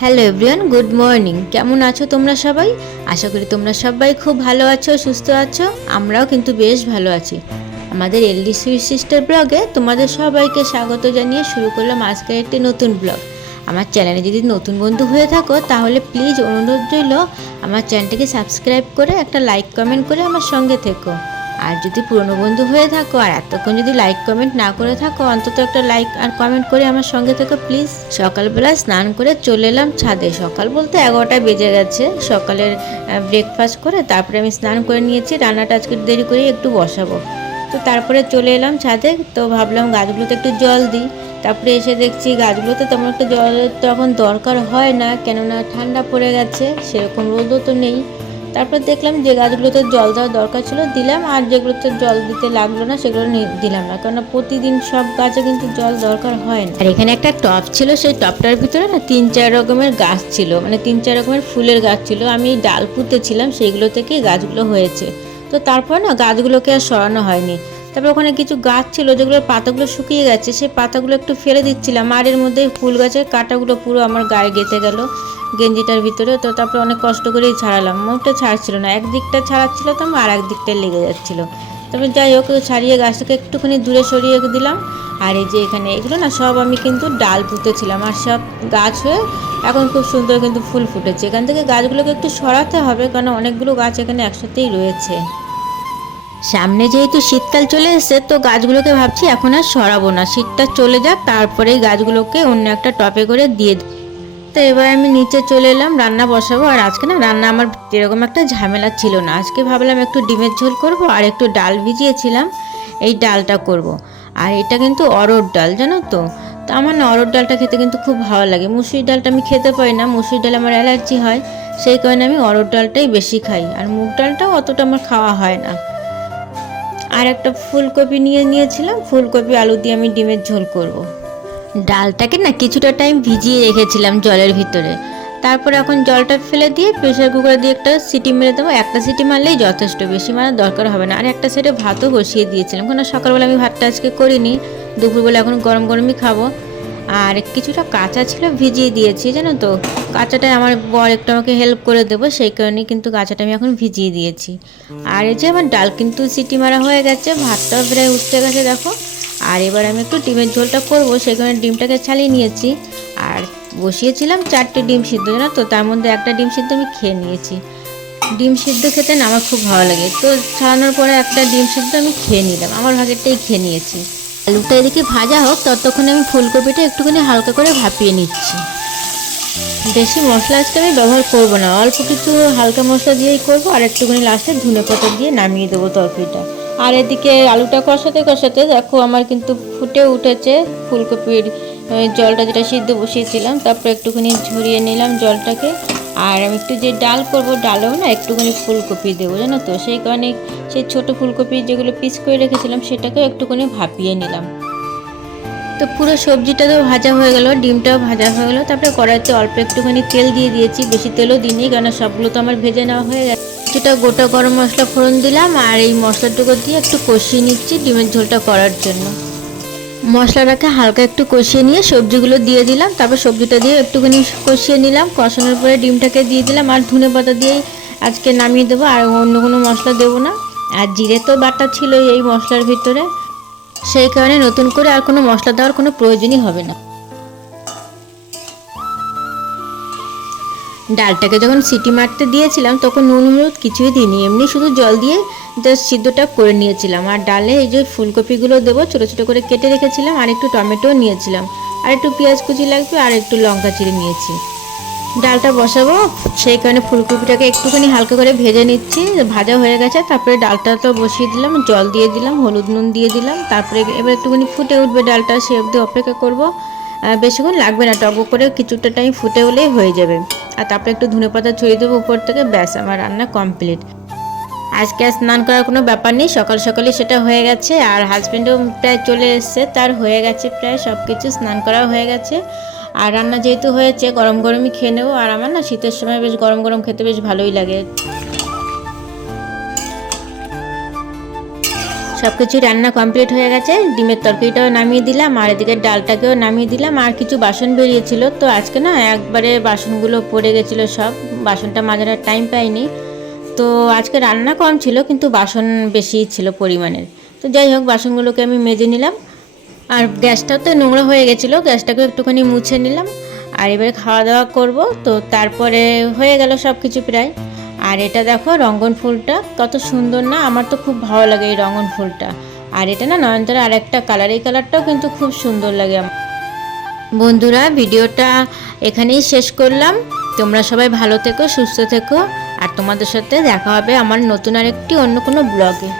Hello everyone, good morning. কেমন আছো তোমরা সবাই? আশা করি তোমরা সবাই খুব ভালো আছো, সুস্থ আছো। আমরাও কিন্তু বেশ ভালো আছি। আমাদের এলডি সুইট সিস্টার ব্লগে তোমাদের সবাইকে স্বাগত জানিয়ে শুরু করলাম আজকের একটি নতুন ব্লগ। আমার চ্যানেলে যদি নতুন বন্ধু হয়ে থাকো তাহলে প্লিজ অনুরোধ রইল আমার চ্যানেলটিকে সাবস্ক্রাইব করে একটা লাইক কমেন্ট করে আমার সঙ্গে থেকো। আর যদি পুরনো বন্ধু হয়ে থাকো আর এতক্ষণ যদি লাইক কমেন্ট না করে থাকো, অন্তত একটা লাইক আর কমেন্ট করে আমার সঙ্গে থেকো প্লিজ। সকালবেলা স্নান করে চলে এলাম ছাদে। সকাল বলতে 11টা বেজে গেছে। সকালের ব্রেকফাস্ট করে তারপরে আমি স্নান করে নিয়েছি। রান্নাটা আজকে দেরি করে একটু বসাবো। তো তারপরে চলে এলাম ছাদে। তো ভাবলাম গাছগুলোতে একটু জল দিই। তারপরে এসে দেখছি গাছগুলোতে তেমন একটা জলের তো এখন দরকার হয় না, কেননা ঠান্ডা পড়ে গেছে, সেরকম রোদও তো নেই। তারপর দেখলাম যে গাছগুলোতে জল দেওয়ার দরকার ছিল দিলাম, আর যেগুলোতে জল দিতে লাগলো না সেগুলো দিলাম না, কেননা প্রতিদিন সব গাছে কিন্তু জল দরকার হয় না। আর এখানে একটা টব ছিল, সেই টবটার ভিতরে না 3-4 রকমের গাছ ছিল, মানে 3-4 রকমের ফুলের গাছ ছিল। আমি ডাল পুঁতেছিলাম, সেইগুলো থেকেই গাছগুলো হয়েছে। তো তারপর না গাছগুলোকে আর সরানো হয়নি। তারপর ওখানে কিছু গাছ ছিল যেগুলোর পাতাগুলো শুকিয়ে গেছে, সেই পাতাগুলো একটু ফেলে দিচ্ছিলাম, আর এর মধ্যে ফুল গাছের কাঁটাগুলো পুরো আমার গায়ে গেঁথে গেল গেঞ্জিটার ভিতরে। তো তারপর অনেক কষ্ট করেই ছাড়ালাম, মোটে ছাড়ছিল না, একদিকটা ছাড়াচ্ছিল তো আর একদিকটাই লেগে যাচ্ছিলো। তারপর যাই হোক ছাড়িয়ে গাছটাকে একটুখানি দূরে সরিয়ে দিলাম। আর এই যে এখানে এগুলো না সব আমি কিন্তু ডাল পুঁতেছিলাম, আর সব গাছ হয়ে এখন খুব সুন্দর কিন্তু ফুল ফুটেছে। এখান থেকে গাছগুলোকে একটু সরাতে হবে, কারণ অনেকগুলো গাছ এখানে একসাথেই রয়েছে। সামনে যেহেতু শীতকাল চলে এসেছে, তো গাছগুলোকে ভাবছি এখন আর সরাবো না, শীতটা চলে যাক তারপরেই গাছগুলোকে অন্য একটা টপে করে দিয়ে। তো এবার আমি নিচে চলে এলাম, রান্না বসাবো। আর আজকে না রান্না আমার এরকম একটা ঝামেলা ছিল না। আজকে ভাবলাম একটু ডিমের ঝোল করব, আর একটু ডাল ভিজিয়েছিলাম, এই ডালটা করব। আর এটা কিন্তু অরহর ডাল, জানো তো। তো আমার না অরহর ডালটা খেতে কিন্তু খুব ভালো লাগে। মুসুরির ডালটা আমি খেতে পারি না, মুসুরির ডাল আমার অ্যালার্জি হয়, সেই কারণে আমি অরহর ডালটাই বেশি খাই। আর মুগ ডালটাও অতটা আমার খাওয়া হয় না। আর একটা ফুলকপি নিয়েছিলাম, ফুলকপি আলু দিয়ে আমি ডিমের ঝোল করব। ডালটাকে না কিছুটা টাইম ভিজিয়ে রেখেছিলাম জলের ভিতরে। তারপর এখন জলটা ফেলে দিয়ে প্রেসার কুকারে দিয়ে একটা সিটি মেরে দেবো। একটা সিটি মারলেই যথেষ্ট, বেশি মারার দরকার হবে না। আর একটা সাইডে ভাতও বসিয়ে দিয়েছিলাম, কারণ সকালবেলা আমি ভাতটা আজকে করিনি, দুপুরবেলা এখন গরম গরমই খাবো। আর কিছুটা কাঁচা ছিল ভিজিয়ে দিয়েছি, জানো তো। কাঁচাটায় আমার বর একটু আমাকে হেল্প করে দেবো, সেই কারণেই কিন্তু কাঁচাটা আমি এখন ভিজিয়ে দিয়েছি। আর এই যে আমার ডাল কিন্তু সিটি মারা হয়ে গেছে, ভাতটাও প্রায় উঠতে গেছে দেখো। আর এবার আমি একটু ডিমের ঝোলটা করবো, সেই কারণে ডিমটাকে ছাড়িয়ে নিয়েছি। আর বসিয়েছিলাম 4টে ডিম সিদ্ধ, জানো তো, তার মধ্যে একটা ডিম সিদ্ধ আমি খেয়ে নিয়েছি। ডিম সিদ্ধ খেতে না আমার খুব ভালো লাগে, তো ছাড়ানোর পরে একটা ডিম সিদ্ধ আমি খেয়ে নিলাম, আমার ভাগেরটাই খেয়ে নিয়েছি। আলুটা এদিকে ভাজা হোক, ততক্ষণে আমি ফুলকপিটা একটুখানি হালকা করে ভাপিয়ে নিচ্ছি। বেশি মশলা আজকে আমি ব্যবহার করব না, অল্প কিছু হালকা মশলা দিয়েই করবো। আর একটুখানি লাস্টে ধনেপাতা দিয়ে নামিয়ে দেবো তরকারিটা। আর এদিকে আলুটা কষাতে কষাতে দেখো আমার কিন্তু ফুটে উঠেছে ফুলকপির জলটা, যেটা সিদ্ধ বসিয়েছিলাম। তারপর একটুখানি ঝরিয়ে নিলাম জলটাকে। আর আমি একটু যে ডাল করব, ডালেও না একটুখানি ফুলকপি দেবো, জানো তো, সেই কারণে সেই ছোটো ফুলকপি যেগুলো পিস করে রেখেছিলাম সেটাকেও একটুখানি ভাপিয়ে নিলাম। তো পুরো সবজিটা তো ভাজা হয়ে গেল, ডিমটাও ভাজা হয়ে গেলো। তারপরে কড়াইতে অল্প একটুখানি তেল দিয়ে দিয়েছি, বেশি তেলও দিইনি, কারণ সবগুলো তো আমার ভেজে নেওয়া হয়ে গেছে। কিছুটা গোটা গরম মশলা ফোড়ন দিলাম, আর এই মশলাটুকু দিয়ে একটু কষিয়ে নিচ্ছি ডিমের ঝোলটা করার জন্য। মশলাটাকে হালকা একটু কষিয়ে নিয়ে সবজিগুলো দিয়ে দিলাম। তারপর সবজিটা দিয়ে একটুখানি কষিয়ে নিলাম, কষানোর পরে ডিমটাকে দিয়ে দিলাম। আর ধনেপাতা দিয়েই আজকে নামিয়ে দেবো, আর অন্য কোনো মশলা দেবো না। আর জিরে তো বাটা ছিল এই মশলার ভিতরে, সেই কারণে নতুন করে আর কোনো মশলা দেওয়ার কোনো প্রয়োজনই হবে না। ডালটাকে যখন সিটি মারতে দিয়েছিলাম তখন নুন হলুদ কিছুই দিইনি, এমনি শুধু জল দিয়ে জাস্ট সিদ্ধটা করে নিয়েছিলাম। আর ডালে এই যে ফুলকপিগুলো দেবো ছোটো ছোটো করে কেটে রেখেছিলাম, আর একটু টমেটো নিয়েছিলাম, আর একটু পেঁয়াজ কুচি লাগবে, আর একটু লঙ্কা চিড়ে নিয়েছি। ডালটা বসাবো, সেই কারণে ফুলকপিটাকে একটুখানি হালকা করে ভেজে নিচ্ছি। ভাজা হয়ে গেছে, তারপরে ডালটা তো বসিয়ে দিলাম, জল দিয়ে দিলাম, হলুদ নুন দিয়ে দিলাম। তারপরে এবার একটুখানি ফুটে উঠবে ডালটা, সে অবধি অপেক্ষা করবো। বেশিক্ষণ লাগবে না, টক করে কিছুটা টাইম ফুটে হলেই হয়ে যাবে। আর তারপরে একটু ধনেপাতা ছড়িয়ে দেবো উপর থেকে, ব্যাস আমার রান্না কমপ্লিট। আজকে আর স্নান করার কোনো ব্যাপার নেই, সকাল সকালই সেটা হয়ে গেছে। আর হাজব্যান্ডও প্রায় চলে এসছে, তার হয়ে গেছে প্রায় সব কিছু, স্নান করা হয়ে গেছে। আর রান্না যেহেতু হয়েছে গরম গরমই খেয়ে নেবো। আর আমার না শীতের সময় বেশ গরম গরম খেতে বেশ ভালোই লাগে। সব কিছু রান্না কমপ্লিট হয়ে গেছে, ডিমের তরকারিটাও নামিয়ে দিলাম আর এদিকে ডালটাকেও নামিয়ে দিলাম। আর কিছু বাসন বেরিয়েছিল, তো আজকে না একবারে বাসনগুলো পড়ে গেছিলো সব, বাসনটা মাজার টাইম পাইনি। তো আজকে রান্না কম ছিল কিন্তু বাসন বেশি ছিল পরিমাণের। তো যাই হোক, বাসনগুলোকে আমি মেজে নিলাম। আর গ্যাসটাও তো নোংরা হয়ে গেছিলো, গ্যাসটাকে একটুখানি মুছে নিলাম। আর এবারে খাওয়া দাওয়া করব, তো তারপরে হয়ে গেল সব কিছু প্রায়। আর এটা দেখো রঙ্গন ফুলটা কত সুন্দর না, আমার তো খুব ভালো লাগে এই রঙ্গন ফুলটা। আর এটা না নয়নতারা আরেকটা কালার, এই কালারটাও কিন্তু খুব সুন্দর লাগে আমার। বন্ধুরা, ভিডিওটা এখানেই শেষ করলাম। তোমরা সবাই ভালো থেকো, সুস্থ থেকো। আর তোমাদের সাথে দেখা হবে আমার নতুন আরেকটি অন্য কোনো ব্লগে।